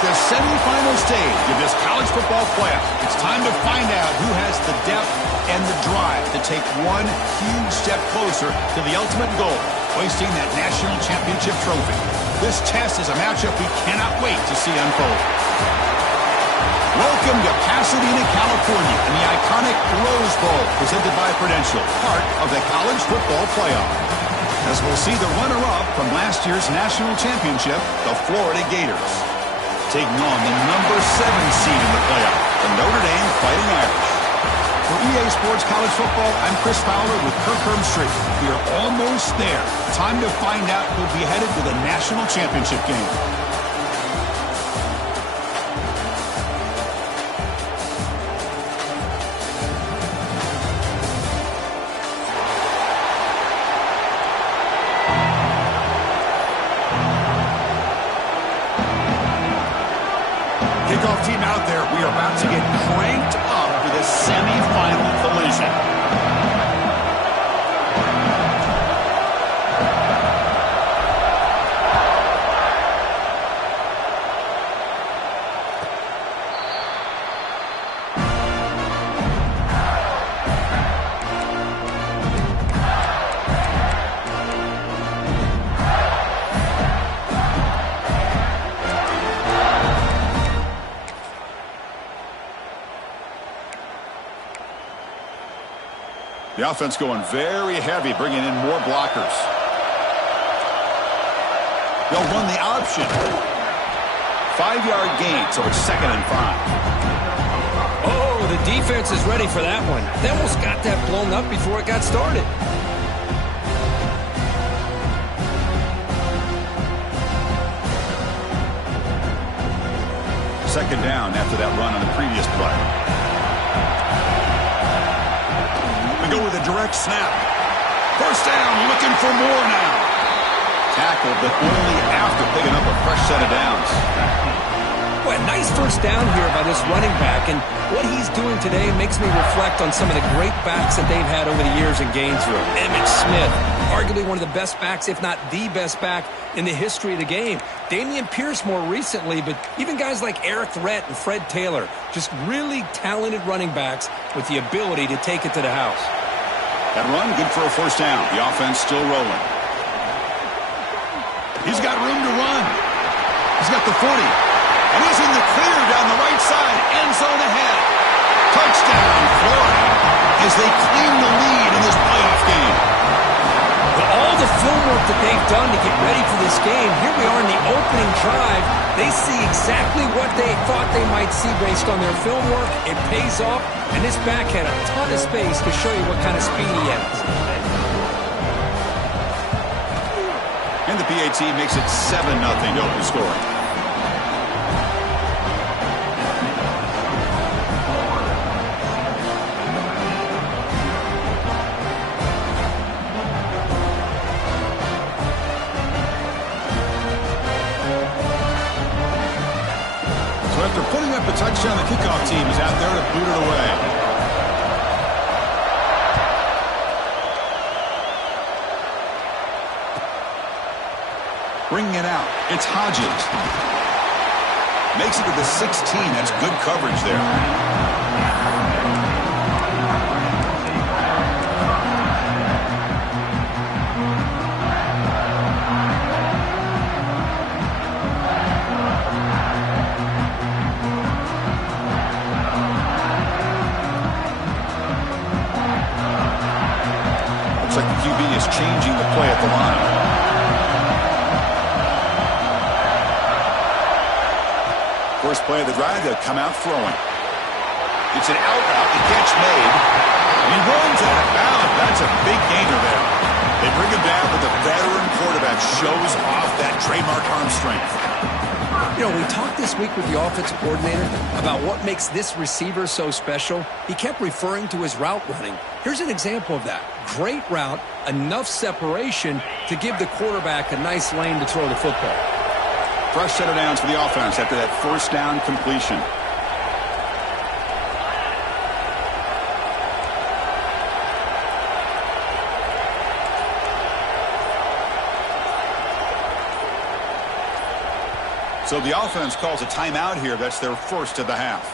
the semifinal stage of this college football playoff. It's time to find out who has the depth and the drive to take one huge step closer to the ultimate goal, hoisting that national championship trophy. This test is a matchup we cannot wait to see unfold. Welcome to Pasadena, California, and the iconic Rose Bowl, presented by Prudential, part of the college football playoff. As we'll see the runner-up from last year's national championship, the Florida Gators, taking on the number 7 seed in the playoff, the Notre Dame Fighting Irish. For EA Sports College Football, I'm Chris Fowler with Kirk Herbstreit. We are almost there. Time to find out who'll be headed to the national championship game. Kickoff team out there. We are about to get cranked up for the semifinal collision. The offense going very heavy, bringing in more blockers. They'll run the option. 5-yard gain, so it's 2nd and 5. Oh, the defense is ready for that one. They almost got that blown up before it got started. Second down after that run on the previous play. Go with a direct snap. First down, looking for more now. Tackle, but only after picking up a fresh set of downs. Boy, a nice first down here by this running back, and what he's doing today makes me reflect on some of the great backs that they've had over the years in Gainesville. Emmitt Smith, arguably one of the best backs, if not the best back in the history of the game. Dameon Pierce more recently, but even guys like Eric Rhett and Fred Taylor, just really talented running backs with the ability to take it to the house. That run, good for a first down. The offense still rolling. He's got room to run. He's got the 40. And he's in the clear down the right side. End zone ahead. Touchdown, Florida, as they claim the lead in this playoff game. With all the film work that they've done to get ready for this game, here we are in the opening drive. They see exactly what they thought they might see based on their film work. It pays off, and this back had a ton of space to show you what kind of speed he has. And the PAT makes it 7-0 to open scoring. After putting up a touchdown, the kickoff team is out there to boot it away. Bringing it out, it's Hodges. Makes it to the 16. That's good coverage there. Looks like the QB is changing the play at the line. First play of the drive, they'll come out throwing. It's an out route, the catch made. He runs out of bounds. That's a big gainer there. They bring him down, but the veteran quarterback shows off that trademark arm strength. You know, we talked this week with the offensive coordinator about what makes this receiver so special. He kept referring to his route running. Here's an example of that. Great route, enough separation to give the quarterback a nice lane to throw the football. Fresh set of downs for the offense after that first down completion. So the offense calls a timeout here. That's their first of the half.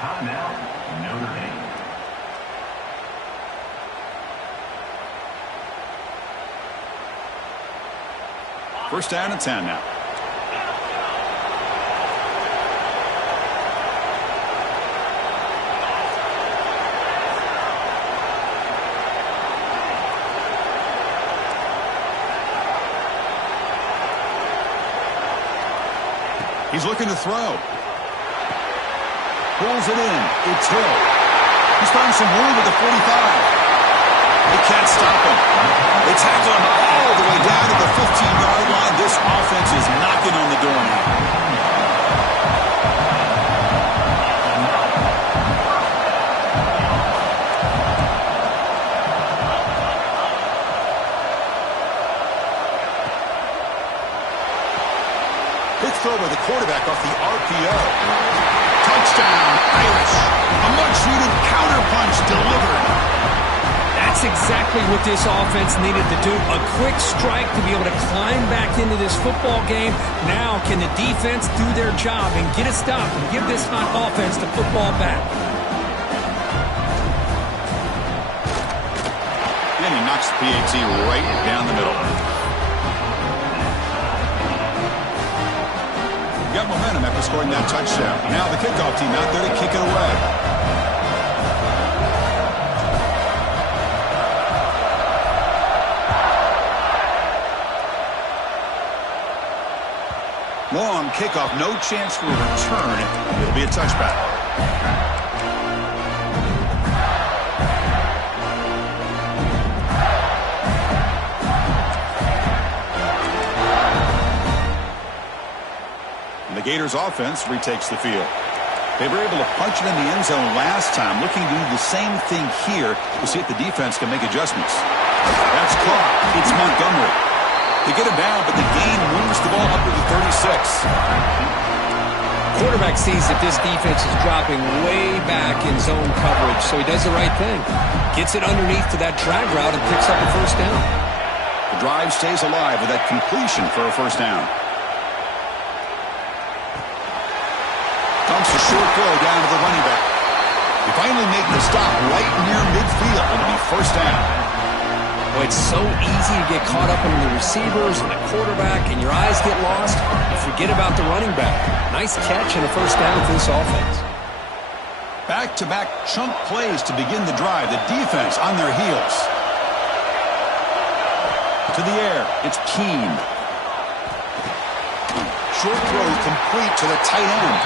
Timeout, Notre Dame. First down and 10 now. He's looking to throw. Pulls it in. It's Hill. He's found some room at the 45. They can't stop him. They tackle him all the way down to the 15-yard line. This offense is knocking on the door now. Big throw by the quarterback off the RPO. Touchdown, Irish. A much-needed counter-punch delivered. That's exactly what this offense needed to do. A quick strike to be able to climb back into this football game. Now can the defense do their job and get a stop and give this hot offense the football back? And he knocks the PAT right down the middle. Got momentum after scoring that touchdown. Now the kickoff team out there to kick it away. Long kickoff, no chance for a return. It'll be a touchback. And the Gators offense retakes the field. They were able to punch it in the end zone last time, looking to do the same thing here to see if the defense can make adjustments. That's caught. It's Montgomery. They get him down, but the gain moves the ball up to the 36. Quarterback sees that this defense is dropping way back in zone coverage, so he does the right thing. Gets it underneath to that drag route and picks up a first down. The drive stays alive with that completion for a first down. Dumps a short throw down to the running back. They finally make the stop right near midfield. It'll be first down. Well, it's so easy to get caught up in the receivers and the quarterback, and your eyes get lost. You forget about the running back. Nice catch and a first down for this offense. Back-to-back chunk plays to begin the drive. The defense on their heels. To the air. It's Keene. Short throw complete to the tight end.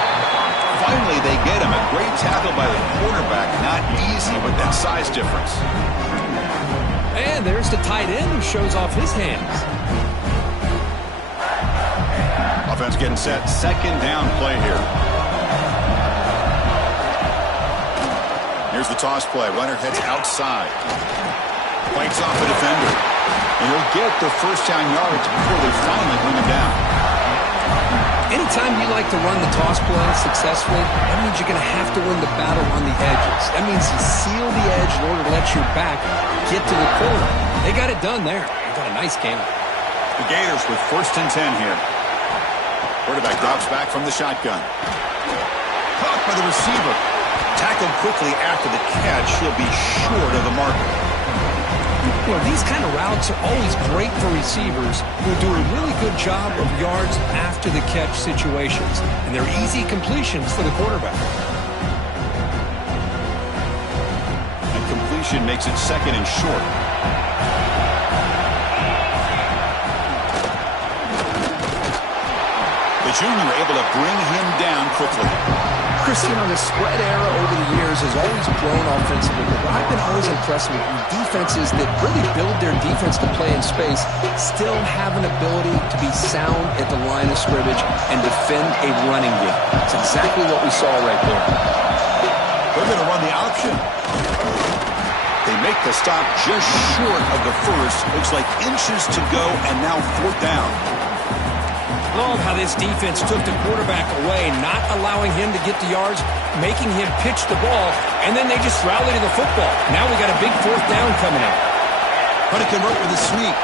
Finally, they get him. A great tackle by the quarterback. Not easy with that size difference. And there's the tight end who shows off his hands. Offense getting set. Second down play here. Here's the toss play. Runner heads outside. Fights off a defender. And he'll get the first down yards before they finally bring him down. Anytime you like to run the toss play successfully, that means you're going to have to win the battle on the edges. That means you seal the edge in order to let your back get to the corner. They got it done there. They got a nice game. The Gators with first and 10 here. Quarterback drops back from the shotgun. Caught by the receiver. Tackled quickly after the catch. He'll be short of the marker. You know, these kind of routes are always great for receivers who do a really good job of yards after the catch situations. And they're easy completions for the quarterback. And completion makes it second and short. The junior able to bring him down quickly. Chris, you know, the spread era over the years has always grown offensively, but what I've been always impressed with defenses that really build their defense to play in space still have an ability to be sound at the line of scrimmage and defend a running game. It's exactly what we saw right there. They're going to run the option. They make the stop just short of the first. Looks like inches to go, and now fourth down. Love how this defense took the quarterback away, not allowing him to get the yards, making him pitch the ball, and then they just rally to the football. Now we got a big fourth down coming up. But it convert with a sweep.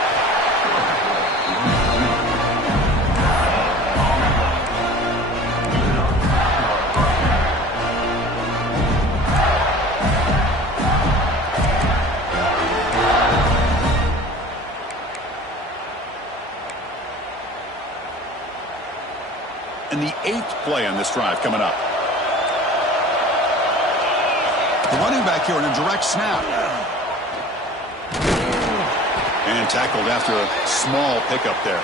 and the 8th play on this drive coming up. The running back here in a direct snap. And tackled after a small pickup there.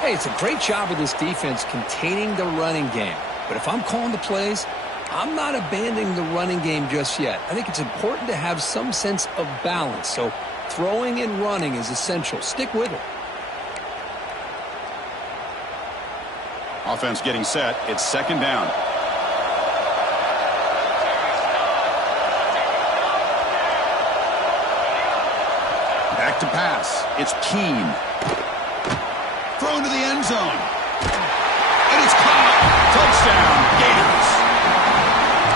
Hey, it's a great job of this defense containing the running game. But if I'm calling the plays, I'm not abandoning the running game just yet. I think it's important to have some sense of balance. So throwing and running is essential. Stick with it. Offense getting set. It's second down. Back to pass. It's Keene. Thrown to the end zone. And it's caught. Touchdown, Gators.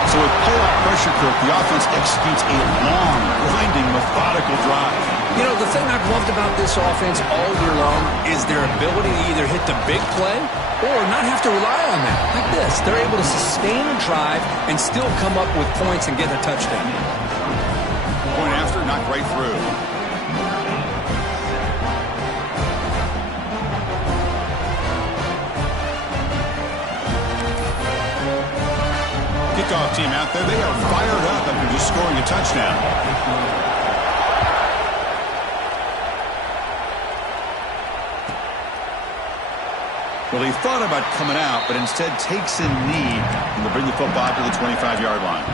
So with pull-out pressure, Kirk, the offense executes a long, grinding, methodical drive. You know, the thing I've loved about this offense all year long is their ability to either hit the big play or not have to rely on that. Like this, they're able to sustain a drive and still come up with points and get a touchdown. Point after, knocked right through. Kickoff team out there. They are fired up after just scoring a touchdown. Well, he thought about coming out, but instead takes a knee and will bring the football to the 25-yard line.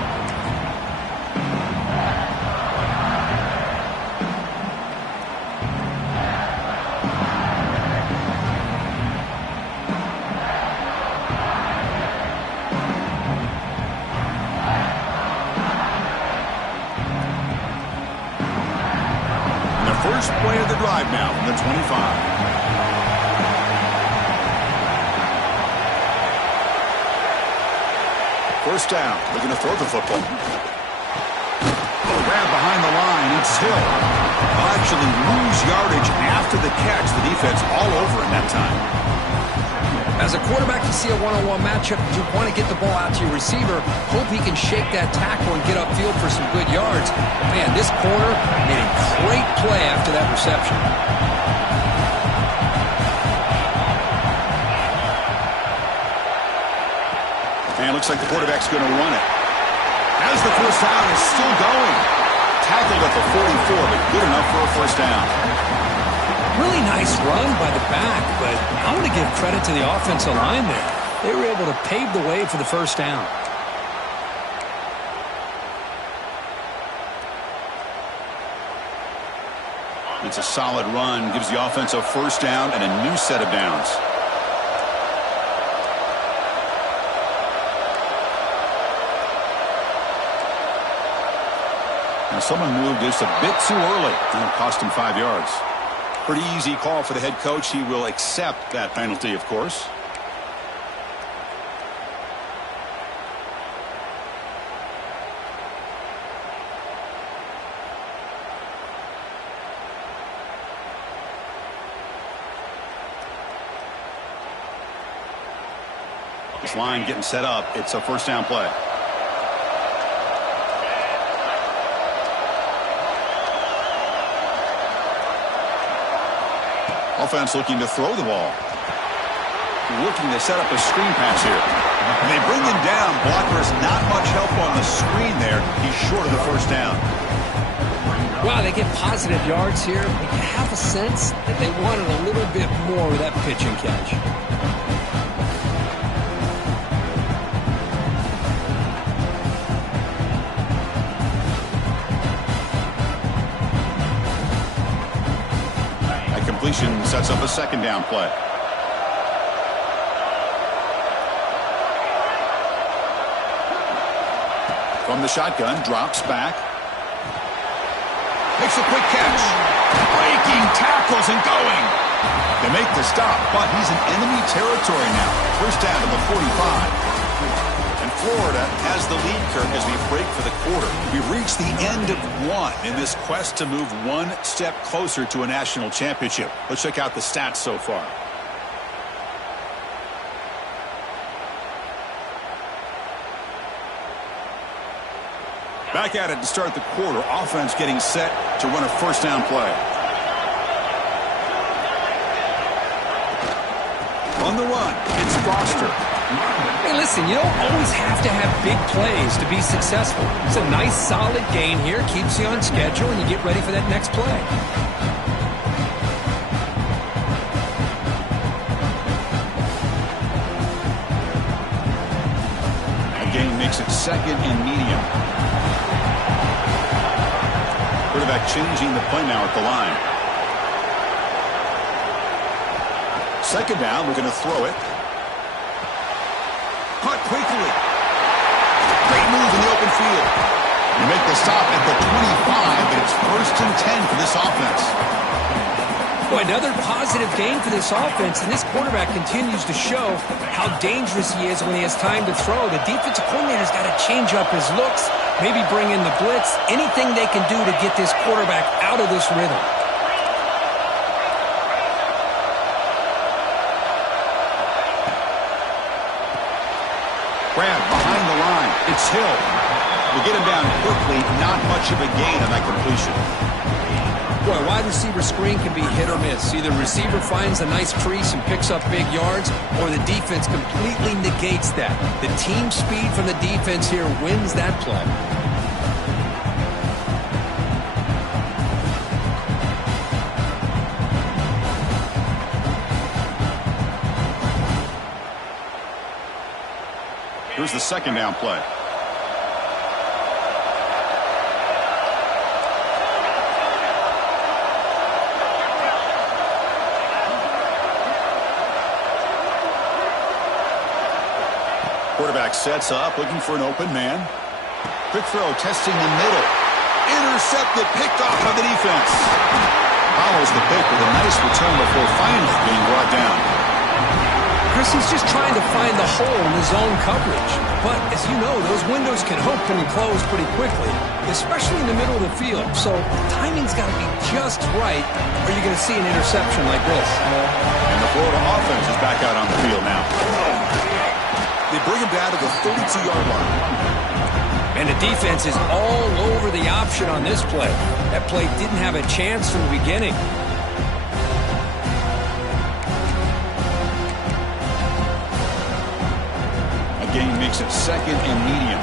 First play of the drive now from the 25. First down. They're going to throw the football. Grab behind the line. It's Hill. They'll actually lose yardage after the catch. The defense all over in that time. As a quarterback, you see a one-on-one matchup. You want to get the ball out to your receiver. Hope he can shake that tackle and get upfield for some good yards. But man, this corner made a great play after that reception. And it looks like the quarterback's going to run it. As the first down is still going. Tackled at the 44, but good enough for a first down. Really nice run by the back, but I want to give credit to the offensive line there. They were able to pave the way for the first down. It's a solid run, gives the offense a first down and a new set of downs. Now someone moved just a bit too early, and it cost him 5 yards. Pretty easy call for the head coach. He will accept that penalty, of course. This line getting set up. It's a first down play. Offense looking to throw the ball. Looking to set up a screen pass here. And they bring him down. Blocker's not much help on the screen there. He's short of the first down. Wow, they get positive yards here. But you have a sense that they wanted a little bit more with that pitch and catch. Completion sets up a second down play. From the shotgun, drops back. Makes a quick catch. Breaking tackles and going. They make the stop, but he's in enemy territory now. First down to the 45. And Florida has the lead, Kirk, as we break for the quarter. We've reached the end of one in this quest to move one step closer to a national championship. Let's check out the stats so far. Back at it to start the quarter. Offense getting set to run a first down play. On the run, it's Foster. Hey, listen, you don't always have to have big plays to be successful. It's a nice, solid gain here. Keeps you on schedule, and you get ready for that next play. A gain makes it second and medium. Quarterback changing the play now at the line. Second down, we're going to throw it. Caught quickly. Great move in the open field. You make the stop at the 25, but it's 1st and 10 for this offense. Boy, another positive gain for this offense, and this quarterback continues to show how dangerous he is when he has time to throw. The defensive coordinator's got to change up his looks, maybe bring in the blitz, anything they can do to get this quarterback out of this rhythm. Grab behind the line. It's Hill. We get him down quickly. Not much of a gain on that completion. Boy, a wide receiver screen can be hit or miss. Either the receiver finds a nice crease and picks up big yards, or the defense completely negates that. The team speed from the defense here wins that play. Here's the second down play. Quarterback sets up, looking for an open man. Quick throw, testing the middle. Intercepted, picked off by the defense. Follows the pick with a nice return before finally being brought down. Chris, he's just trying to find the hole in his zone coverage. But, as you know, those windows can open and close pretty quickly, especially in the middle of the field. So, the timing's got to be just right, or you're going to see an interception like this. And the Florida offense is back out on the field now. They bring him down to the 32-yard line. And the defense is all over the option on this play. That play didn't have a chance from the beginning. Gain makes it second and medium.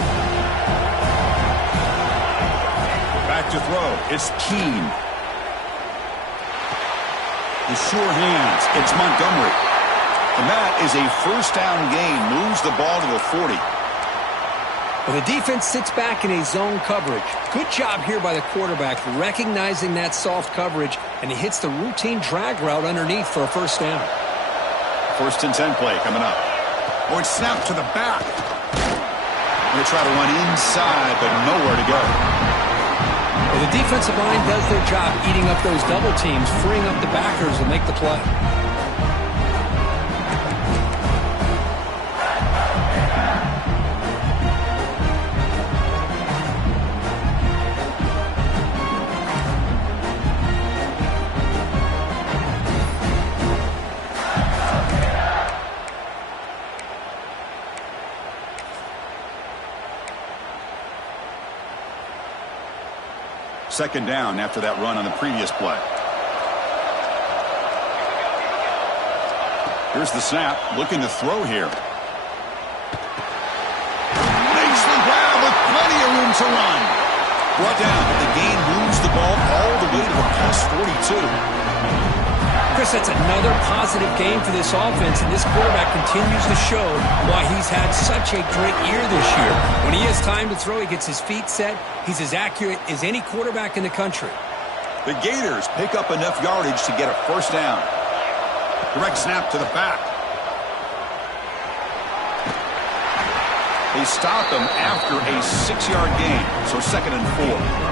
Back to throw. It's Keene. The sure hands. It's Montgomery. And that is a first down gain. Moves the ball to the 40. Well, the defense sits back in a zone coverage. Good job here by the quarterback, recognizing that soft coverage, and he hits the routine drag route underneath for a first down. 1st and 10 play coming up. Or it's snapped to the back. Going to try to run inside, but nowhere to go. Well, the defensive line does their job eating up those double teams, freeing up the backers to make the play. Second down after that run on the previous play. Here's the snap, looking to throw here. Makes the grab with plenty of room to run. Brought down, but the gain moves the ball all the way to the plus 42. Chris, that's another positive game for this offense, and this quarterback continues to show why he's had such a great year this year. When he has time to throw, he gets his feet set. He's as accurate as any quarterback in the country. The Gators pick up enough yardage to get a first down. Direct snap to the back. They stop him after a 6-yard gain, so 2nd and 4.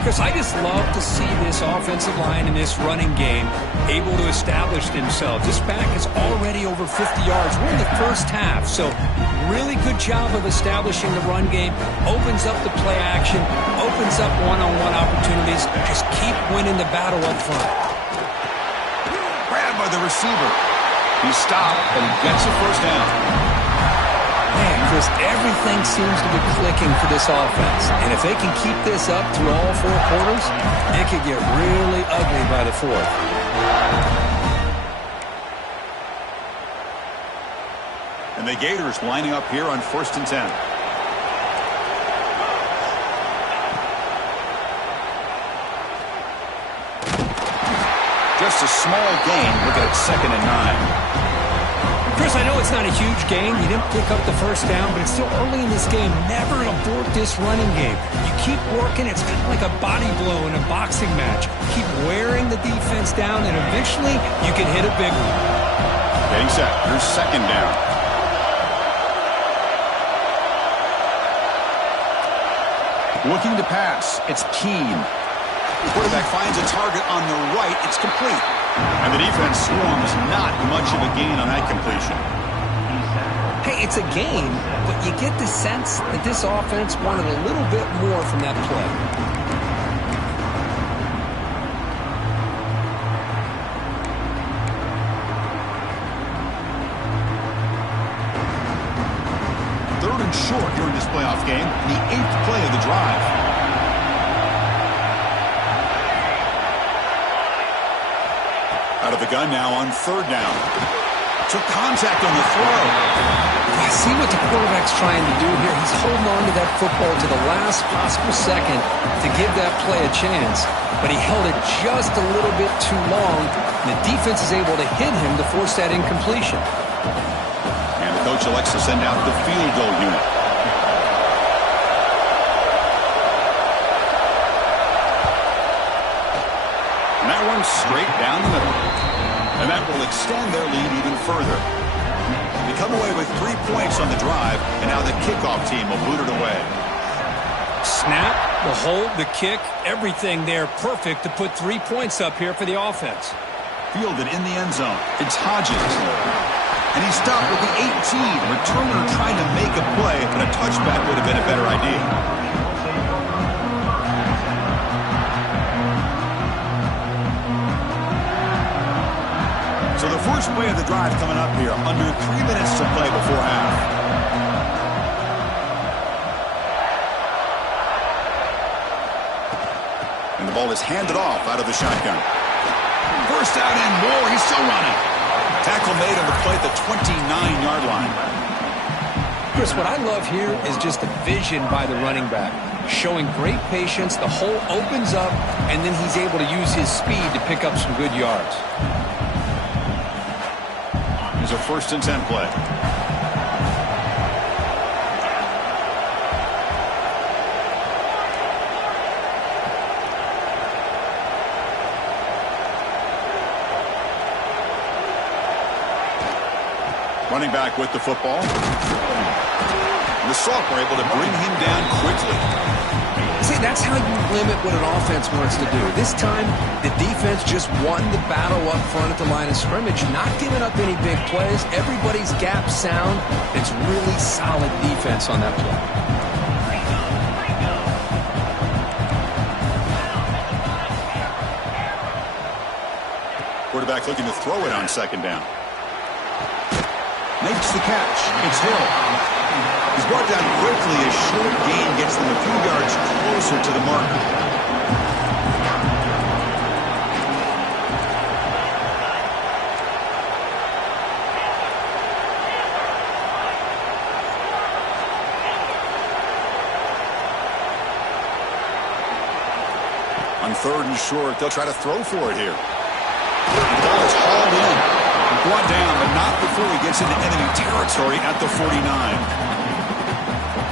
Chris, I just love to see this offensive line in this running game able to establish themselves. This back is already over 50 yards. We're in the first half, so really good job of establishing the run game. Opens up the play action, opens up one-on-one opportunities. Just keep winning the battle up front. Grabbed by the receiver. He stopped, but he gets a first down. Man, Chris, everything seems to be clicking for this offense. And if they can keep this up through all 4 quarters, it could get really ugly by the 4th. And the Gators lining up here on 1st and 10. Just a small gain. Look at 2nd and 9. Chris, I know it's not a huge gain. You didn't pick up the first down, but it's still early in this game. Never abort this running game. You keep working. It's kind of like a body blow in a boxing match. Keep wearing the defense down, and eventually you can hit a big one. Getting set. Here's 2nd down. Looking to pass. It's Keene. The quarterback finds a target on the right. It's complete. And the defense swarms. Not much of a gain on that completion. Hey, it's a gain, but you get the sense that this offense wanted a little bit more from that play. Third and short during this playoff game. The 8th play of the drive. Out of the gun now on 3rd down. Took contact on the throw. I see what the quarterback's trying to do here. He's holding on to that football to the last possible second to give that play a chance. But he held it just a little bit too long, and the defense is able to hit him to force that incompletion. And the coach elects to send out the field goal unit. And that one's straight down the middle. And that will extend their lead even further. They come away with 3 points on the drive, and now the kickoff team will boot it away. Snap, the hold, the kick, everything there perfect to put 3 points up here for the offense. Fielded in the end zone. It's Hodges. And he stopped with the 18. Returner trying to make a play, but a touchback would have been a better idea. So the first play of the drive coming up here. Under 3 minutes to play before half. And the ball is handed off out of the shotgun. First out and more. He's still running. Tackle made on the play at the 29-yard line. Chris, what I love here is just the vision by the running back. Showing great patience. The hole opens up, and then he's able to use his speed to pick up some good yards. Here's a 1st and 10 play. Running back with the football. And the Salk were able to bring him down quickly. See, that's how you limit what an offense wants to do. This time, the defense just won the battle up front at the line of scrimmage, not giving up any big plays. Everybody's gap sound. It's really solid defense on that play. Quarterback looking to throw it on 2nd down. Makes the catch. It's Hill. He's brought down quickly. A short gain gets them a few yards closer to the mark. On 3rd and short, they'll try to throw for it here. The ball is hauled in. Brought down, but not before he gets into enemy territory at the 49.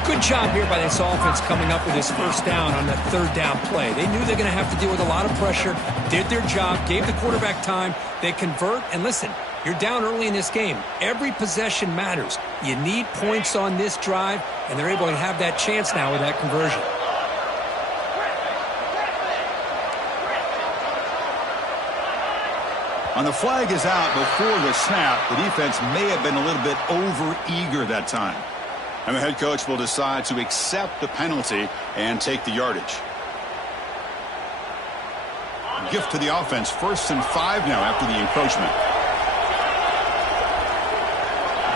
Good job here by this offense coming up with his first down on that 3rd down play. They knew they're going to have to deal with a lot of pressure, did their job, gave the quarterback time. They convert, and listen, you're down early in this game. Every possession matters. You need points on this drive, and they're able to have that chance now with that conversion. And the flag is out before the snap. The defense may have been a little bit over-eager that time. And the head coach will decide to accept the penalty and take the yardage. Gift to the offense. 1st and 5 now after the encroachment.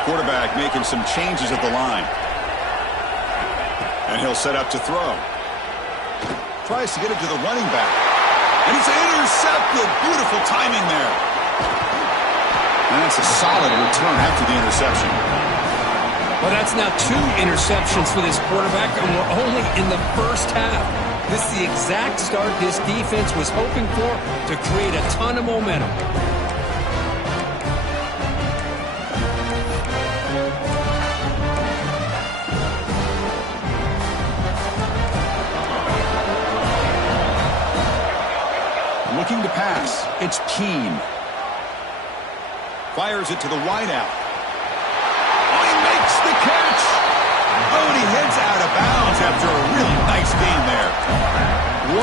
Quarterback making some changes at the line. And he'll set up to throw. Tries to get it to the running back. And it's intercepted. Beautiful timing there. And that's a solid return after the interception. Well, that's now 2 interceptions for this quarterback, and we're only in the first half. This is the exact start this defense was hoping for to create a ton of momentum. Looking to pass. It's Keene. Fires it to the wideout. Oh, he makes the catch. Oh, and he heads out of bounds after a really nice gain there.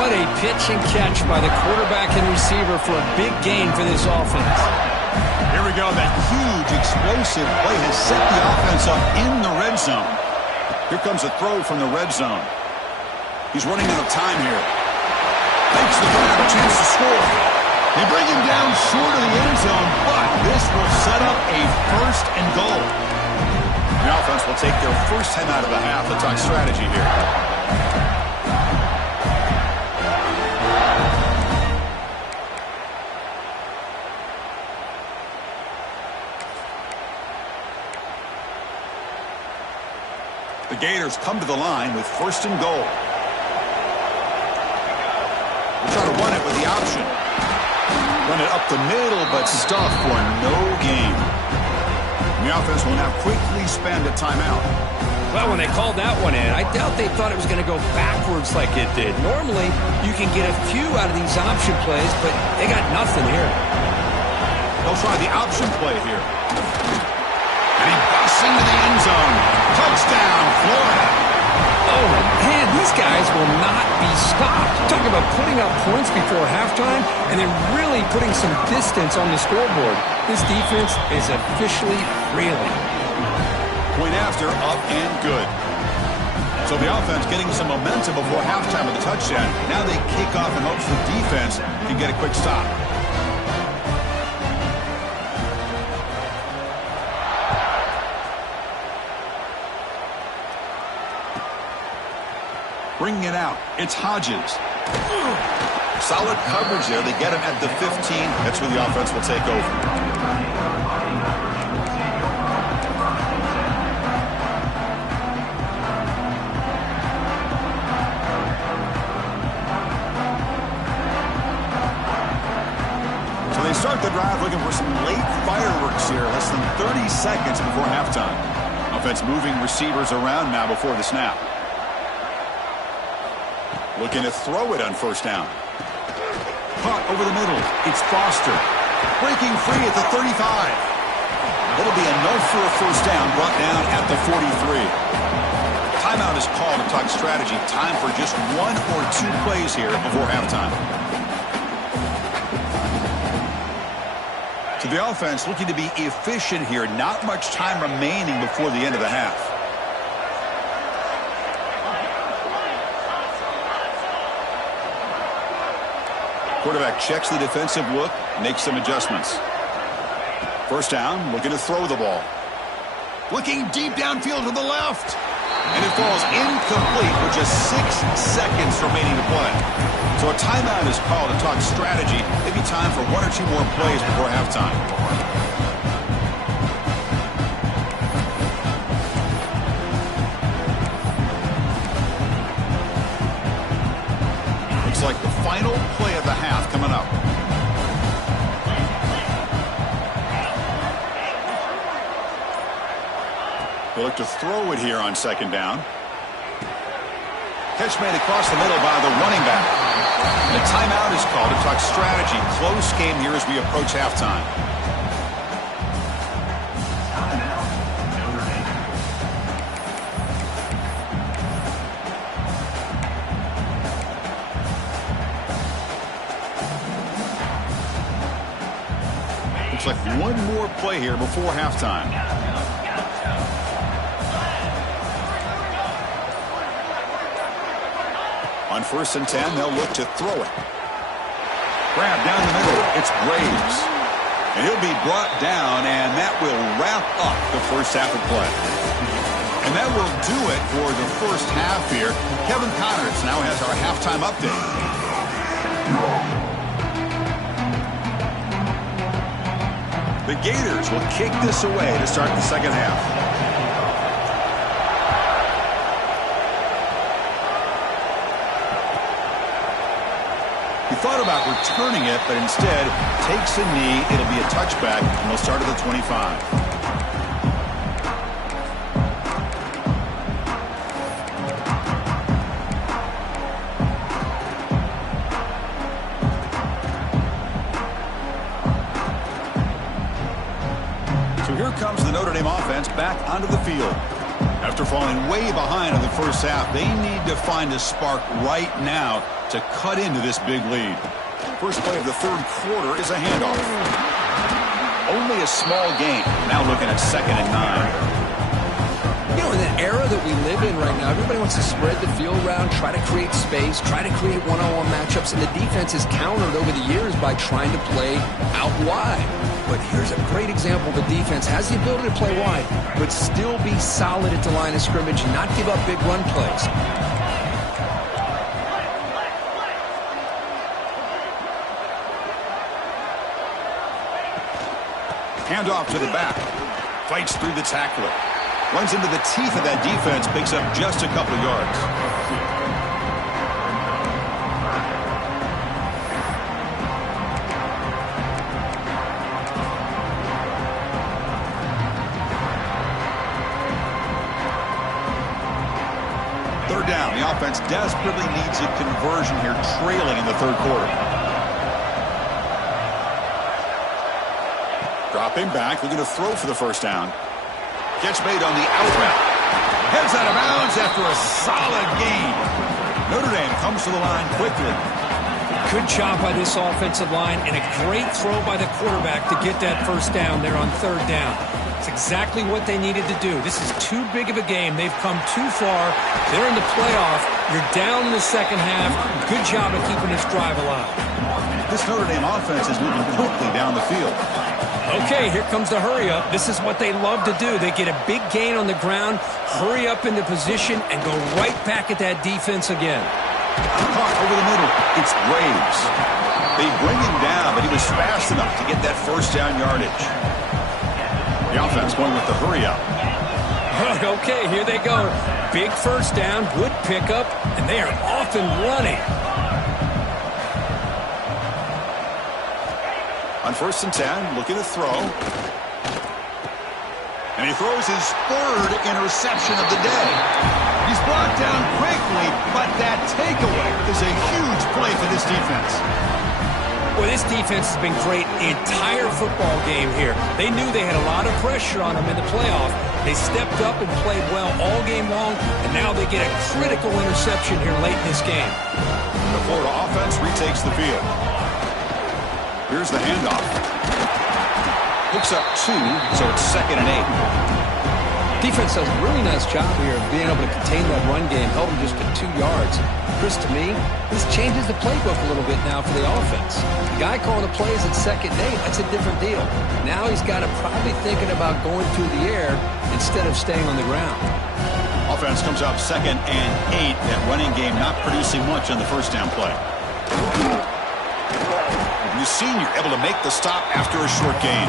What a pitch and catch by the quarterback and receiver for a big gain for this offense. Here we go. That huge explosive play has set the offense up in the red zone. Here comes a throw from the red zone. He's running out of time here. Makes the grab, a chance to score. They bring him down short of the end zone, but this will set up a first and goal. The offense will take their first time out of the half. Let's talk strategy here. The Gators come to the line with first and goal. We'll try to run it with the option. Run it up the middle, but stuff for no gain. The offense will now quickly spend a timeout. Well, when they called that one in, I doubt they thought it was going to go backwards like it did. Normally, you can get a few out of these option plays, but they got nothing here. They'll try the option play here. And he busts into the end zone. Touchdown, Florida. Oh, man, these guys will not be stopped. Talk about putting up points before halftime and then really putting some distance on the scoreboard. This defense is officially reeling. Point after, up and good. So the offense getting some momentum before halftime with the touchdown. Now they kick off in hopes the defense can get a quick stop. Bringing it out, it's Hodges. Solid coverage there. They get him at the 15. That's where the offense will take over. So they start the drive looking for some late fireworks here. Less than 30 seconds before halftime. Offense moving receivers around now before the snap. Looking to throw it on first down. Caught over the middle. It's Foster. Breaking free at the 35. It'll be enough for a first down, brought down at the 43. Timeout is called to talk strategy. Time for just 1 or 2 plays here before halftime. So the offense looking to be efficient here. Not much time remaining before the end of the half. Quarterback checks the defensive look, makes some adjustments. First down, looking to throw the ball. Looking deep downfield to the left. And it falls incomplete with just 6 seconds remaining to play. So a timeout is called to talk strategy. Maybe time for 1 or 2 more plays before halftime. Like the final play of the half coming up. They look to throw it here on second down. Catch made across the middle by the running back. And a timeout is called to talk strategy. Close game here as we approach halftime. Looks like 1 more play here before halftime. On first and 10, they'll look to throw it. Grab down the middle. It's Graves. And he'll be brought down, and that will wrap up the first half of play. And that will do it for the first half here. Kevin Connors now has our halftime update. The Gators will kick this away to start the second half. thought about returning it, but instead takes a knee. It'll be a touchback, and they'll start at the 25. So here comes the Notre Dame offense back onto the field. After falling way behind in the first half, they need to find a spark right now to cut into this big lead. First play of the third quarter is a handoff. Only a small gain. Now looking at 2nd and 9. You know, in the era that we live in right now, everybody wants to spread the field around, try to create space, try to create one-on-one matchups, and the defense is countered over the years by trying to play out wide. But here's a great example. The defense has the ability to play wide, but still be solid at the line of scrimmage and not give up big run plays. Handoff to the back. Fights through the tackler. Runs into the teeth of that defense. Picks up just a couple of yards. Third down. The offense desperately needs a conversion here, trailing in the third quarter. Dropping back, looking to throw for the first down. Catch made on the out route. Heads out of bounds after a solid gain. Notre Dame comes to the line quickly. Good job by this offensive line and a great throw by the quarterback to get that first down there on third down. It's exactly what they needed to do. This is too big of a game. They've come too far. They're in the playoff. You're down in the second half. Good job of keeping this drive alive. This Notre Dame offense is moving quickly down the field. Okay, here comes the hurry up. This is what they love to do. They get a big gain on the ground, hurry up into position, and go right back at that defense again. Caught over the middle. It's Graves. They bring him down, but he was fast enough to get that first down yardage. The offense going with the hurry up. Okay, here they go. Big first down, good pickup, and they are off and running. On 1st and 10, looking to throw. And he throws his third interception of the day. He's brought down quickly, but that takeaway is a huge play for this defense. Well, this defense has been great the entire football game here. They knew they had a lot of pressure on them in the playoff. They stepped up and played well all game long, and now they get a critical interception here late in this game. The Florida offense retakes the field. Here's the handoff. Picks up 2, so it's 2nd and 8. Defense does a really nice job here of being able to contain that run game, held them just to 2 yards. Chris, to me, this changes the playbook a little bit now for the offense. The guy calling the plays at 2nd and 8, that's a different deal. Now he's got to probably thinking about going through the air instead of staying on the ground. Offense comes up 2nd and 8. That running game not producing much on the first down play. The senior able to make the stop after a short gain.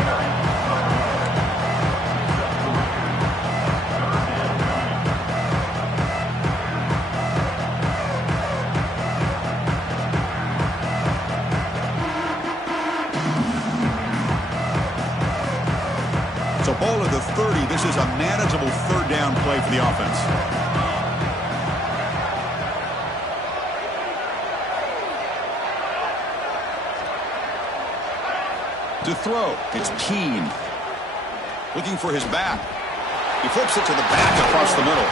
So ball at the 30. This is a manageable third down play for the offense. To throw, it's Keene. Looking for his back. He flips it to the back across the middle.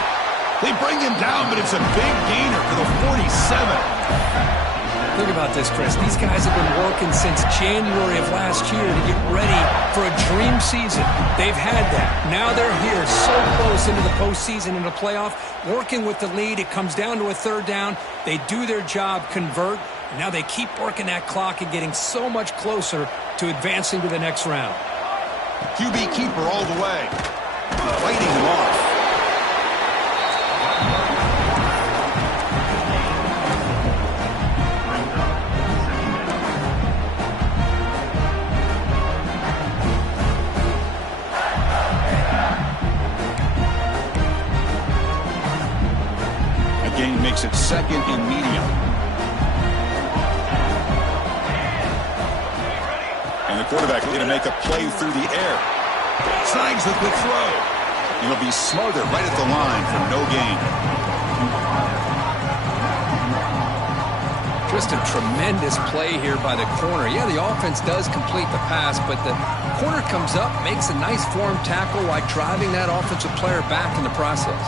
They bring him down, but it's a big gainer for the 47. Think about this, Chris. These guys have been working since January of last year to get ready for a dream season. They've had that. Now they're here so close into the postseason and the playoff, working with the lead. It comes down to a third down. They do their job, convert. Now they keep working that clock and getting so much closer to advancing to the next round. QB keeper all the way. Fighting him off. That gain makes it 2nd and medium. Quarterback going to make a play through the air. Snags the quick throw. He'll be smothered right at the line for no gain. Just a tremendous play here by the corner. Yeah, the offense does complete the pass, but the corner comes up, makes a nice form tackle while driving that offensive player back in the process.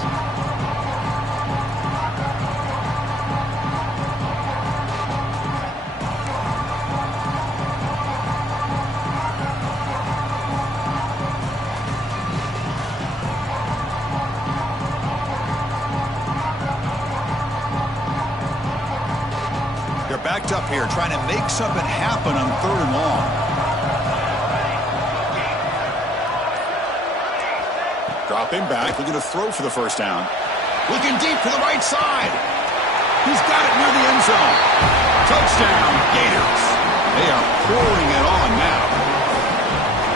Backed up here, trying to make something happen on 3rd and long. Dropping back, looking to throw for the first down. Looking deep to the right side. He's got it near the end zone. Touchdown, Gators. They are pouring it on now.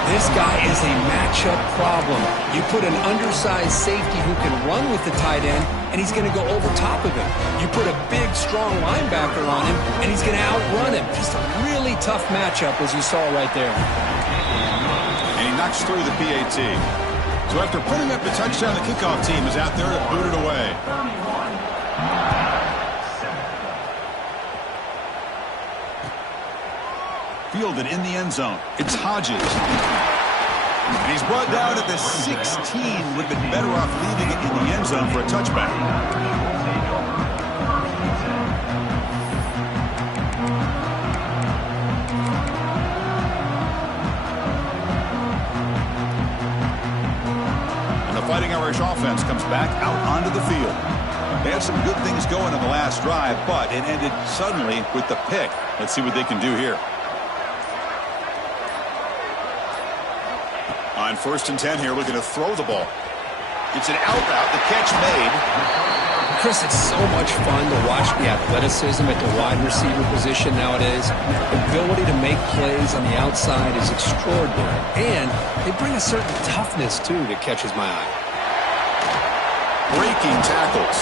This guy is a matchup problem. You put an undersized safety who can run with the tight end, and he's going to go over top of him. You put a big, strong linebacker on him, and he's going to outrun him. Just a really tough matchup, as you saw right there. And he knocks through the PAT. So after putting up the touchdown, the kickoff team is out there to boot it away. Fielded in the end zone. It's Hodges. And he's brought down at the 16. Would have been better off leaving it in the end zone for a touchback. And the Fighting Irish offense comes back out onto the field. They had some good things going in the last drive, but it ended suddenly with the pick. Let's see what they can do here. On 1st and 10 here, looking to throw the ball. It's an out route, the catch made. Chris, it's so much fun to watch the athleticism at the wide receiver position nowadays. The ability to make plays on the outside is extraordinary. And they bring a certain toughness, too, that catches my eye. Breaking tackles.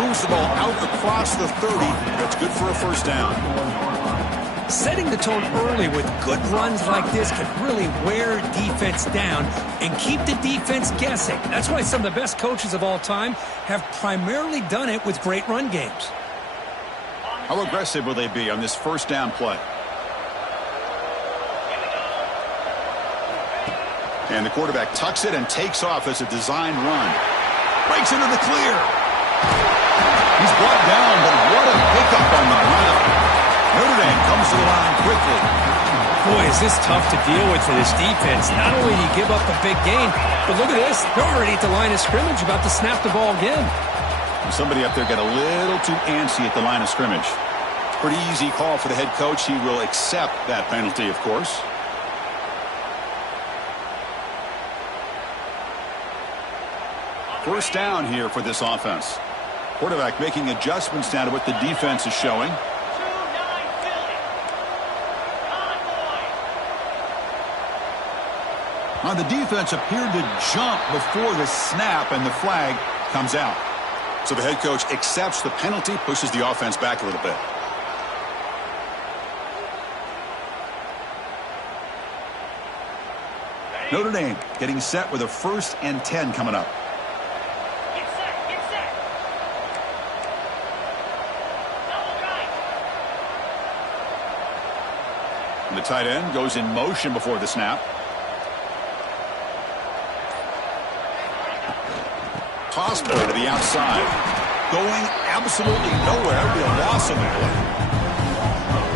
Moves the ball out across the 30. That's good for a first down. Setting the tone early with good runs like this can really wear defense down and keep the defense guessing. That's why some of the best coaches of all time have primarily done it with great run games. How aggressive will they be on this first down play? And the quarterback tucks it and takes off as a designed run. Breaks into the clear. He's brought down, but what a pickup on the ground. Notre Dame comes to the line quickly. Boy, is this tough to deal with for this defense. Not only do you give up a big gain, but look at this. They're already at the line of scrimmage, about to snap the ball again. Somebody up there got a little too antsy at the line of scrimmage. Pretty easy call for the head coach. He will accept that penalty, of course. First down here for this offense. Quarterback making adjustments down to what the defense is showing. Now the defense appeared to jump before the snap, and the flag comes out. So the head coach accepts the penalty, pushes the offense back a little bit. Notre Dame getting set with a 1st and 10 coming up. Get set. And the tight end goes in motion before the snap. Toss play to the outside. Going absolutely nowhere. Be a loss of the play.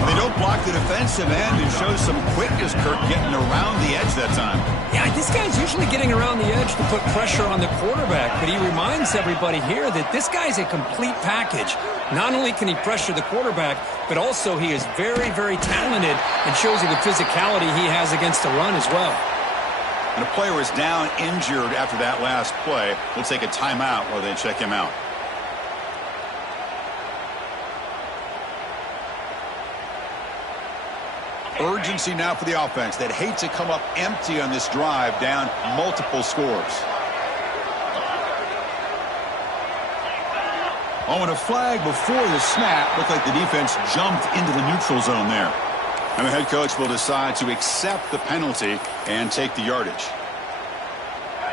They don't block the defensive end and shows some quickness, Kirk, getting around the edge that time. Yeah, this guy's usually getting around the edge to put pressure on the quarterback, but he reminds everybody here that this guy's a complete package. Not only can he pressure the quarterback, but also he is very, very talented and shows you the physicality he has against the run as well. And a player is down injured after that last play. We'll take a timeout while they check him out. Urgency now for the offense that hates to come up empty on this drive, down multiple scores. Oh, and a flag before the snap. Looked like the defense jumped into the neutral zone there. And the head coach will decide to accept the penalty and take the yardage.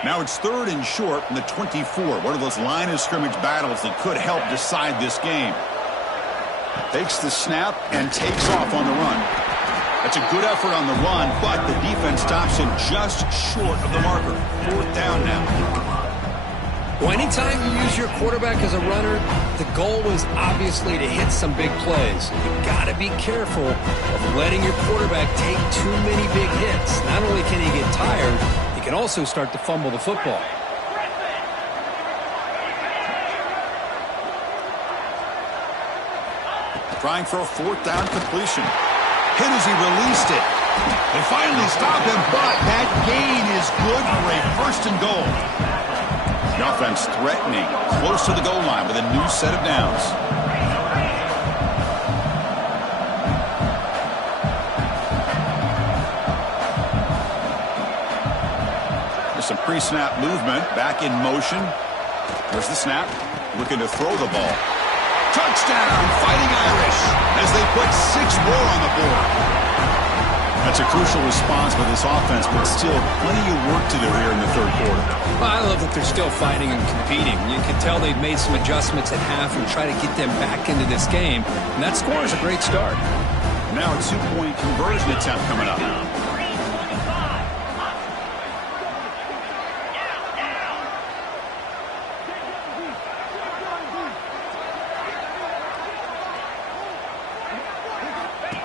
Now it's 3rd and short from the 24. One of those line of scrimmage battles that could help decide this game. Takes the snap and takes off on the run. That's a good effort on the run, but the defense stops him just short of the marker. 4th down now. Well, anytime you use your quarterback as a runner, the goal is obviously to hit some big plays. You've got to be careful of letting your quarterback take too many big hits. Not only can he get tired, he can also start to fumble the football. Trying for a 4th down completion. Hit as he released it. They finally stop him, but that gain is good for a 1st and goal. The offense threatening, close to the goal line with a new set of downs. There's some pre-snap movement, back in motion. There's the snap, looking to throw the ball. Touchdown, Fighting Irish, as they put 6 more on the board. That's a crucial response by this offense, but still plenty of work to do here in the 3rd quarter. Well, I love that they're still fighting and competing. You can tell they've made some adjustments at half and try to get them back into this game. And that score is a great start. Now a 2-point conversion attempt coming up.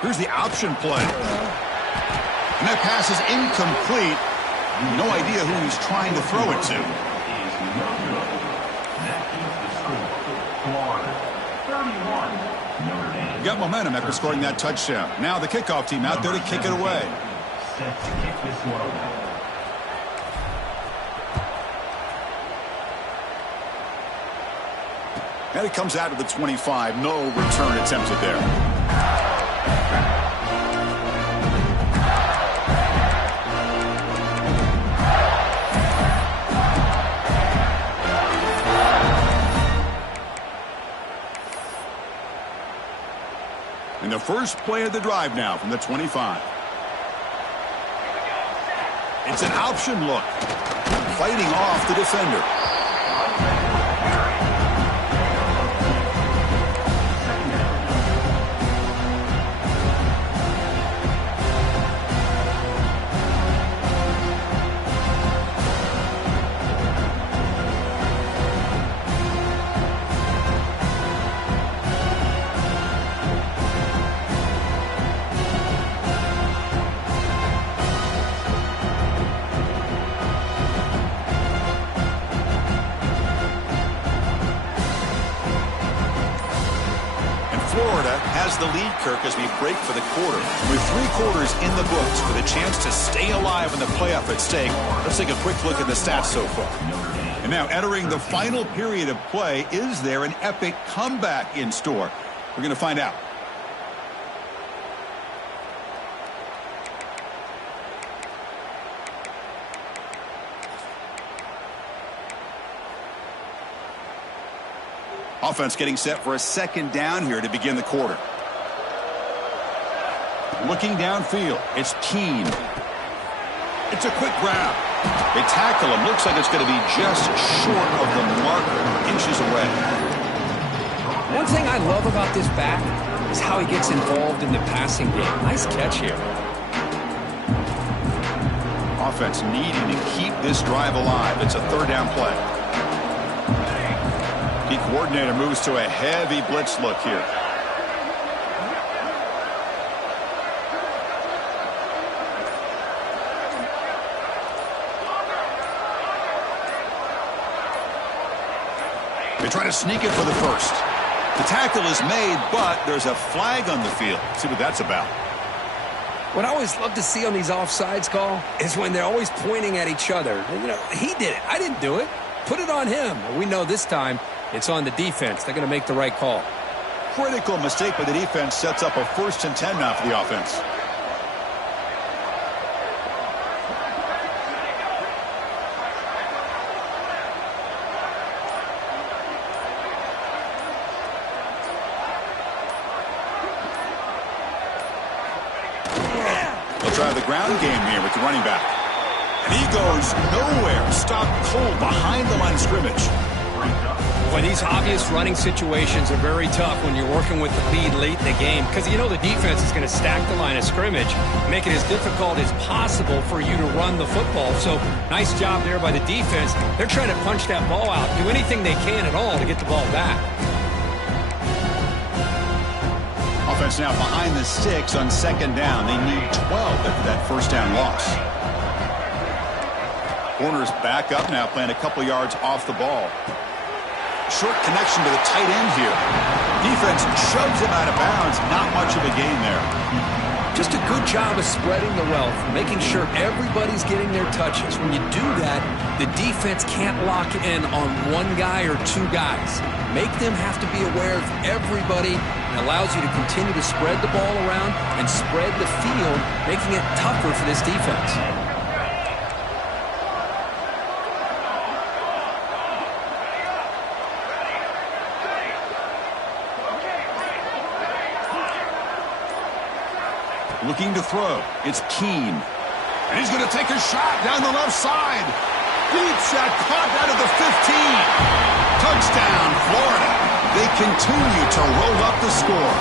Here's the option play. And that pass is incomplete. No idea who he's trying to throw it to. Got momentum after scoring that touchdown. Now the kickoff team out there to kick it away. And it comes out of the 25. No return attempted there. And the first play of the drive now from the 25. It's an option look. Fighting off the defender. Florida has the lead, Kirk, as we break for the quarter. With 3 quarters in the books for the chance to stay alive in the playoff at stake, let's take a quick look at the stats so far. And now entering the final period of play, is there an epic comeback in store? We're going to find out. Offense getting set for a 2nd down here to begin the quarter. Looking downfield, it's Keene. It's a quick grab. They tackle him. Looks like it's going to be just short of the marker, inches away. One thing I love about this back is how he gets involved in the passing game. Nice catch here. Offense needing to keep this drive alive. It's a 3rd down play. The coordinator moves to a heavy blitz look here. They try to sneak it for the first. The tackle is made, but there's a flag on the field. Let's see what that's about. What I always love to see on these offsides call is when they're always pointing at each other. You know, he did it. I didn't do it. Put it on him. Well, we know this time it's on the defense. They're going to make the right call. Critical mistake by the defense sets up a 1st and 10 now for the offense. They'll try the ground game here with the running back. And he goes nowhere. Stopped cold behind the line of scrimmage. Well, these obvious running situations are very tough when you're working with the lead late in the game because you know the defense is going to stack the line of scrimmage, make it as difficult as possible for you to run the football. So nice job there by the defense. They're trying to punch that ball out, do anything they can at all to get the ball back. Offense now behind the 6 on second down. They need 12 after that first down loss. Corners back up now, playing a couple yards off the ball. Short connection to the tight end here. Defense shoves him out of bounds. Not much of a gain there. Just a good job of spreading the wealth, making sure everybody's getting their touches. When you do that, the defense can't lock in on one guy or two guys. Make them have to be aware of everybody. It allows you to continue to spread the ball around and spread the field, making it tougher for this defense. Looking to throw. It's Keene. And he's going to take a shot down the left side. Deep shot caught out of the 15. Touchdown, Florida. They continue to roll up the score.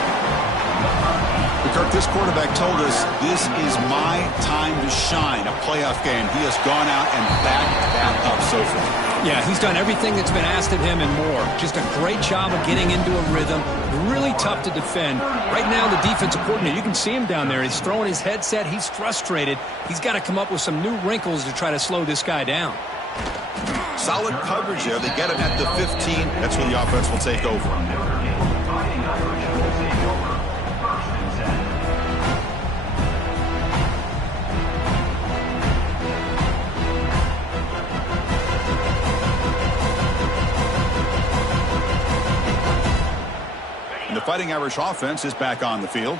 Kirk, this quarterback told us this is my time to shine, a playoff game. He has gone out and backed that up so far. Yeah, he's done everything that's been asked of him and more. Just a great job of getting into a rhythm. Really tough to defend. Right now, the defensive coordinator, you can see him down there. He's throwing his headset. He's frustrated. He's got to come up with some new wrinkles to try to slow this guy down. Solid coverage there. They get him at the 15. That's when the offense will take over. The Fighting Irish offense is back on the field.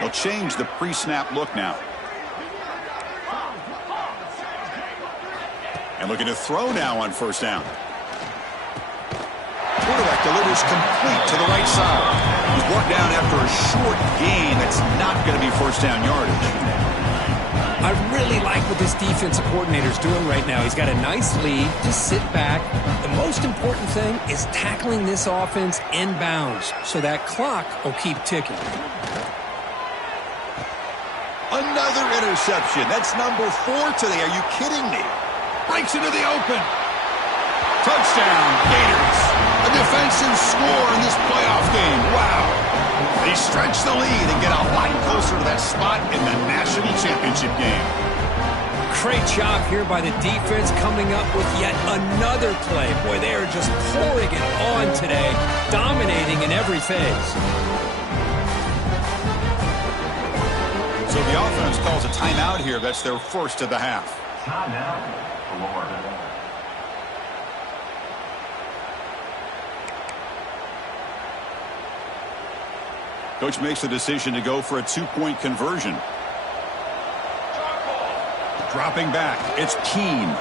They'll change the pre-snap look now. And looking to throw now on first down. Quarterback delivers complete to the right side. He's brought down after a short gain. That's not going to be first down yardage. I really like what this defensive coordinator is doing right now. He's got a nice lead. Just sit back. The most important thing is tackling this offense inbounds so that clock will keep ticking. Another interception. That's number 4 today. Are you kidding me? Breaks into the open. Touchdown, Gators. A defensive score in this playoff game. Wow. They stretch the lead and get a lot closer to that spot in the national championship game. Great job here by the defense coming up with yet another play. Boy, they are just pouring it on today, dominating in every phase. So the offense calls a timeout here. That's their first of the half. Timeout, Florida. Coach makes the decision to go for a 2-point conversion. Dropping back, it's Keene.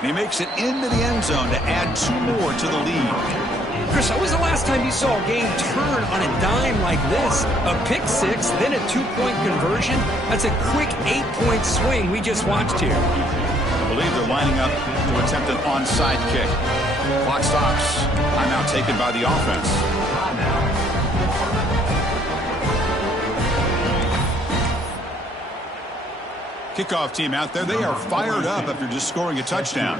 And he makes it into the end zone to add 2 more to the lead. Chris, when was the last time you saw a game turn on a dime like this? A pick 6, then a 2-point conversion? That's a quick 8-point swing we just watched here. I believe they're lining up to attempt an onside kick. Clock stops. Timeout taken by the offense. Kickoff team out there. They are fired up after just scoring a touchdown.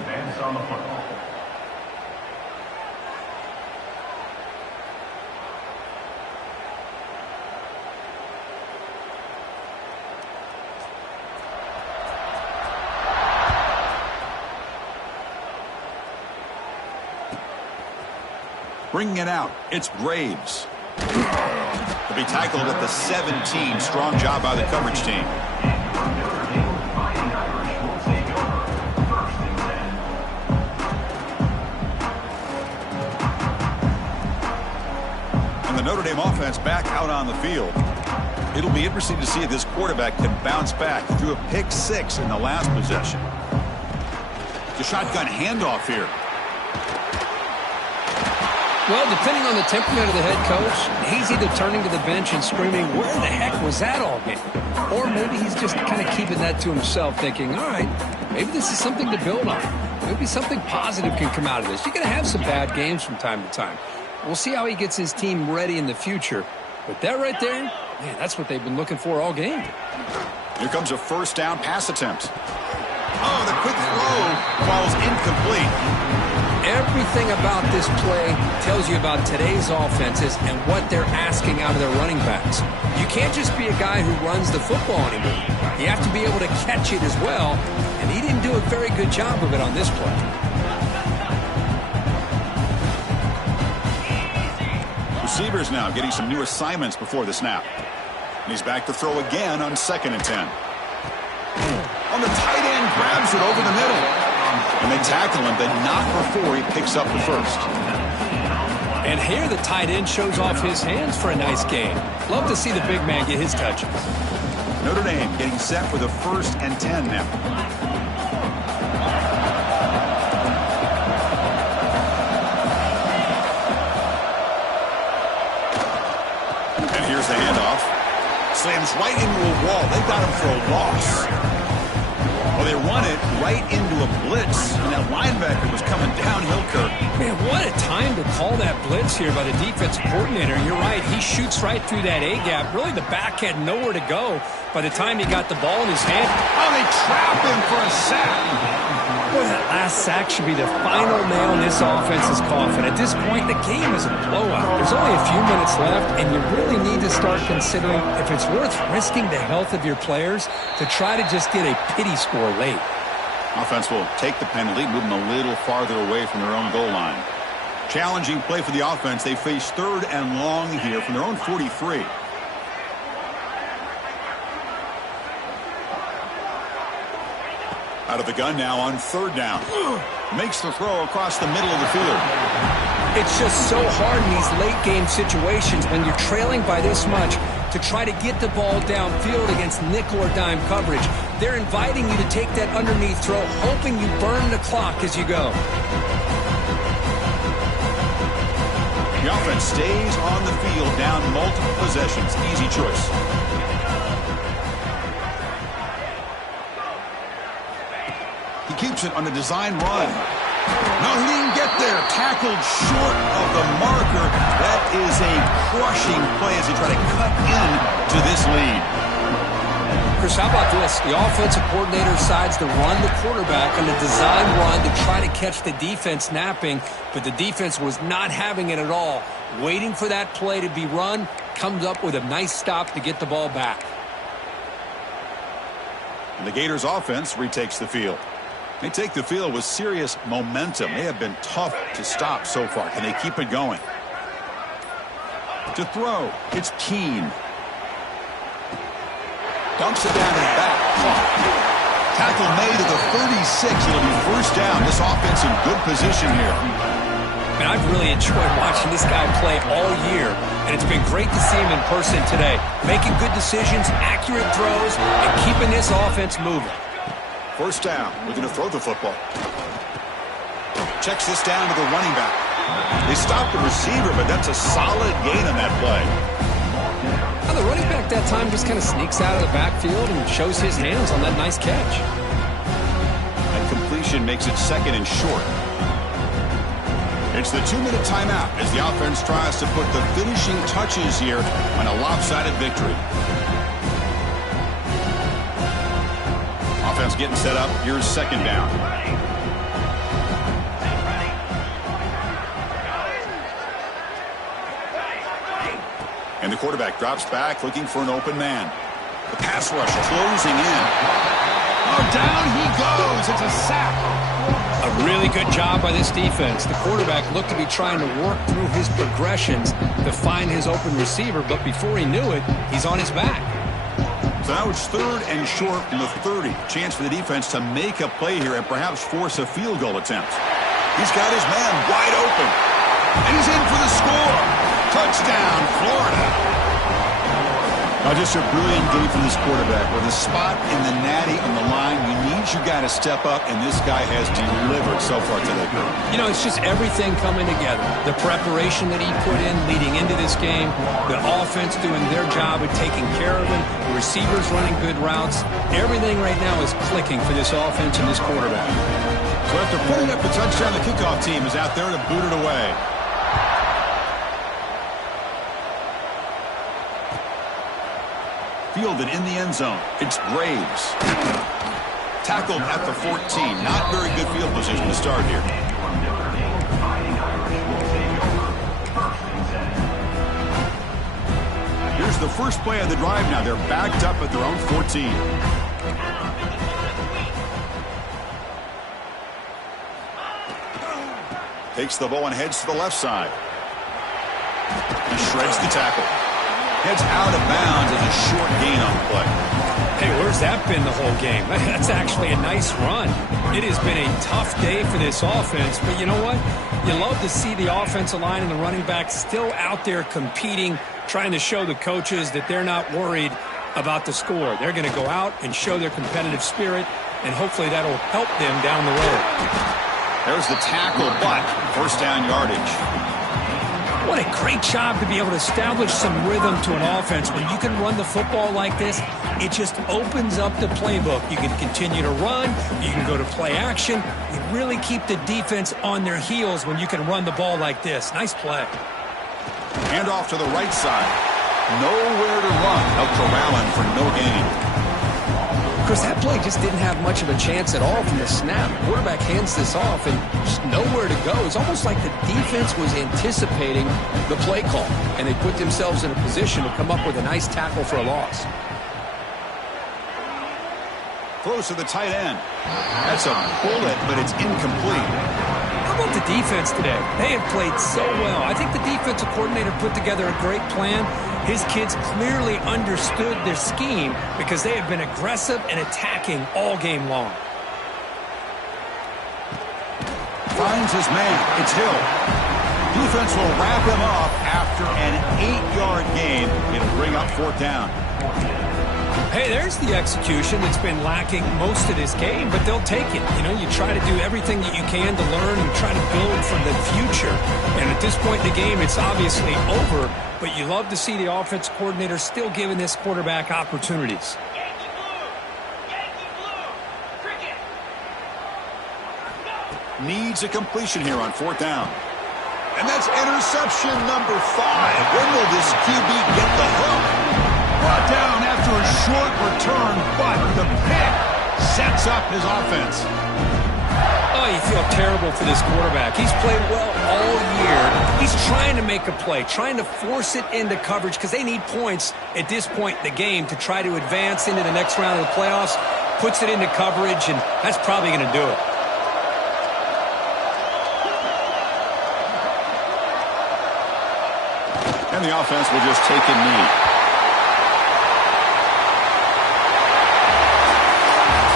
Bringing it out, it's Graves. To be tackled at the 17. Strong job by the coverage team. And the Notre Dame offense back out on the field. It'll be interesting to see if this quarterback can bounce back. He threw a pick 6 in the last possession. The shotgun handoff here. Well, depending on the temperament of the head coach, he's either turning to the bench and screaming, where the heck was that all game? Or maybe he's just kind of keeping that to himself, thinking, all right, maybe this is something to build on. Maybe something positive can come out of this. You're going to have some bad games from time to time. We'll see how he gets his team ready in the future. But that right there, man, that's what they've been looking for all game. Here comes a first down pass attempt. Oh, the quick throw falls incomplete. Everything about this play tells you about today's offenses and what they're asking out of their running backs. You can't just be a guy who runs the football anymore. You have to be able to catch it as well, and he didn't do a very good job of it on this play. Receivers now getting some new assignments before the snap. And he's back to throw again on 2nd and 10. On the tight end, grabs it over the middle. And they tackle him, but not before he picks up the first. And here the tight end shows off his hands for a nice gain. Love to see the big man get his touches. Notre Dame getting set for the 1st and 10 now. And here's the handoff. Slams right into a wall. They got him for a loss. Well, they run it right into a blitz, and that linebacker was coming downhill, Kirk. Man, what a time to call that blitz here by the defensive coordinator. You're right, he shoots right through that A-gap. Really, the back had nowhere to go by the time he got the ball in his hand. Oh, they trap him for a sack. Boy, that last sack should be the final nail in this offense's coffin. At this point, the game is a blowout. There's only a few minutes left, and you really need to start considering if it's worth risking the health of your players to try to just get a pity score late. Offense will take the penalty, move them a little farther away from their own goal line. Challenging play for the offense. They face 3rd and long here from their own 43. Out of the gun now on 3rd down. Makes the throw across the middle of the field. It's just so hard in these late game situations when you're trailing by this much to try to get the ball downfield against nickel or dime coverage. They're inviting you to take that underneath throw, hoping you burn the clock as you go. The offense stays on the field down multiple possessions. Easy choice. He keeps it on the design run. No, he didn't get there. Tackled short of the marker. That is a crushing play as they try to cut into this lead. Chris, how about this? The offensive coordinator decides to run the quarterback on the design run to try to catch the defense napping, but the defense was not having it at all. Waiting for that play to be run, comes up with a nice stop to get the ball back. And the Gators offense retakes the field. They take the field with serious momentum. They have been tough to stop so far. Can they keep it going? To throw, it's Keene. Dumps it down and back. Tackle made at the 36. It'll be 1st down. This offense in good position here. And I've really enjoyed watching this guy play all year, and it's been great to see him in person today. Making good decisions, accurate throws, and keeping this offense moving. 1st down. We're going to throw the football. Checks this down to the running back. They stopped the receiver, but that's a solid gain on that play. Now the running back that time just kind of sneaks out of the backfield and shows his hands on that nice catch. That completion makes it 2nd and short. It's the 2-minute timeout as the offense tries to put the finishing touches here on a lopsided victory. Offense getting set up. Here's 2nd down. And the quarterback drops back looking for an open man. The pass rush closing in. Oh, down he goes. It's a sack. A really good job by this defense. The quarterback looked to be trying to work through his progressions to find his open receiver, but before he knew it, he's on his back. So now it's 3rd and short from the 30. Chance for the defense to make a play here and perhaps force a field goal attempt. He's got his man wide open. And he's in for the score. Touchdown, Florida. Just a brilliant game from this quarterback. With a spot in the natty on the line, you need your guy to step up, and this guy has delivered so far today. You know, it's just everything coming together. The preparation that he put in leading into this game, the offense doing their job of taking care of him, the receivers running good routes. Everything right now is clicking for this offense and this quarterback. So after putting up the touchdown, the kickoff team is out there to boot it away. Fielded in the end zone. It's Graves. Tackled at the 14. Not very good field position to start here. Here's the first play of the drive now. They're backed up at their own 14. Takes the ball and heads to the left side. He shreds the tackle. Heads out of bounds as a short gain on the play. Hey, where's that been the whole game? That's actually a nice run. It has been a tough day for this offense, but you know what? You love to see the offensive line and the running back still out there competing, trying to show the coaches that they're not worried about the score. They're going to go out and show their competitive spirit, and hopefully that'll help them down the road. There's the tackle, but first down yardage. What a great job to be able to establish some rhythm to an offense. When you can run the football like this, it just opens up the playbook. You can continue to run. You can go to play action. You really keep the defense on their heels when you can run the ball like this. Nice play. Hand off to the right side. Nowhere to run. Out corralling for no gain. Chris, that play just didn't have much of a chance at all from the snap. Quarterback hands this off and just nowhere to go. It's almost like the defense was anticipating the play call, and they put themselves in a position to come up with a nice tackle for a loss. Throws to the tight end. That's a bullet, but it's incomplete. How about the defense today? They have played so well. I think the defensive coordinator put together a great plan. His kids clearly understood their scheme because they have been aggressive and attacking all game long. Finds his man. It's Hill. Defense will wrap him up after an 8-yard gain. It'll bring up fourth down. Hey, there's the execution that's been lacking most of this game, but they'll take it. You know, you try to do everything that you can to learn and try to build for the future. And at this point in the game, it's obviously over, but you love to see the offense coordinator still giving this quarterback opportunities. Yankee blue! Yankee blue! Cricket! Needs a completion here on fourth down. And that's interception number 5. When will this QB get the hook? Brought down after a short return, but the pick sets up his offense. Oh, you feel terrible for this quarterback. He's played well all year. He's trying to make a play, trying to force it into coverage because they need points at this point in the game to try to advance into the next round of the playoffs. Puts it into coverage, and that's probably going to do it. And the offense will just take a knee.